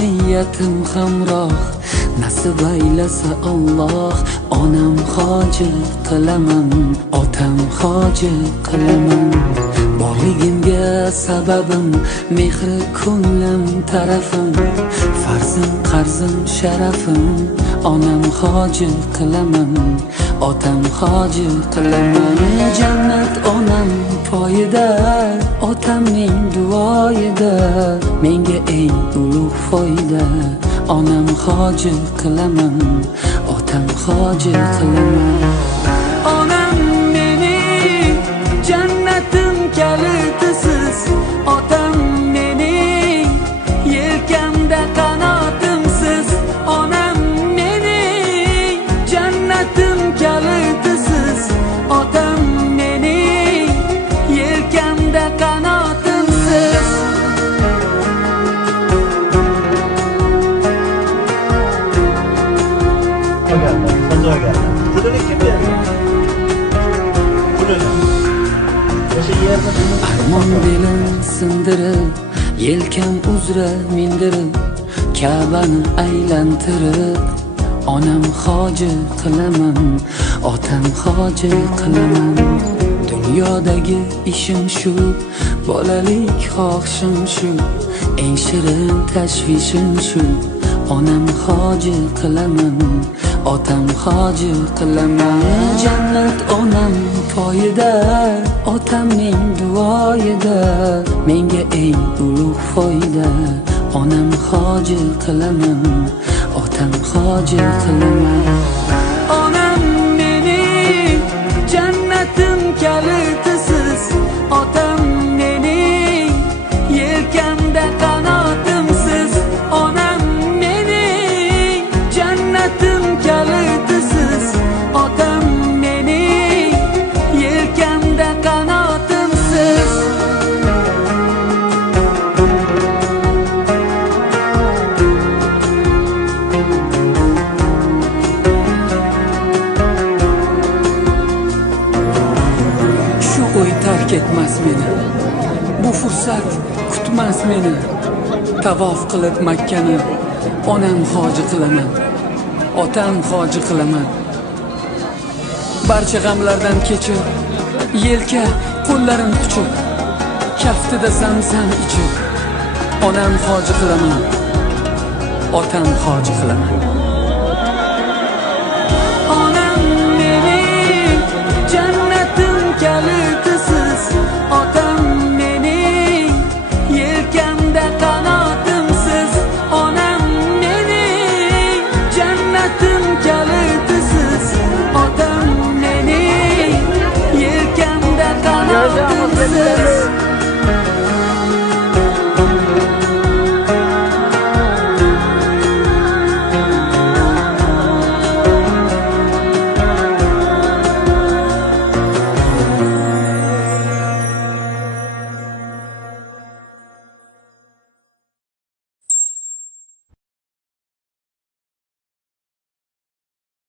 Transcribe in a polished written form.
niyatim hamroh, nasib aylasa Alloh. Onam hoji qilaman, otam hoji qilaman. Borligimga sababim mehri ko'nglim tarafim, farzim qarzim sharafim. Onam hoji qilaman, otam hoji qilaman. Jannat onam poyida, otamning duoyida, menga eng ulug' foyda. Onam hoji qilaman, otam hoji qilaman. Onam mening jannatim kalitisiz, otam mening yelkamda qanotimsiz. Onam mening jannatim kalitisiz, otam mening yelkamda qanotimsiz. Pulini kim berdi? Pulini. O'sha yerni Armon belim sindirib, yelkam uzra mindirib, Ka'bani aylantirib, onam hoji qilaman, otam hoji qilaman. Dunyodagi ishim shu, bolalik xohishim shu, eng shirin tashvishim shu. Onam hoji qilaman, otam hoji qilaman. Jannat onam poyida, otamning duoyida, menga eng ulug' foyda. Onam hoji qilaman, otam hoji qilaman. Onam mening jannatim kalitisiz, otam mening yelkamda qanotimsiz. Onam mening jannatim kalitisiz, otam mening yelkamda qanotimsiz. Shu o'y tark etmas meni, bu fursat kutmas meni. Tavof qilib Makkani onam hoji qilaman, otam hoji qilaman. Barcha g'amlardan kechib, yelka qo'llarim quchib, kaftida zamzam ichib, onam hoji qilaman, otam hoji qilaman. Onam mening jannatim kalitisiz, otam mening yelkamda qanotimsiz. Onam mening jannatim kalitisiz, otam mening yelkamda qanotimsiz.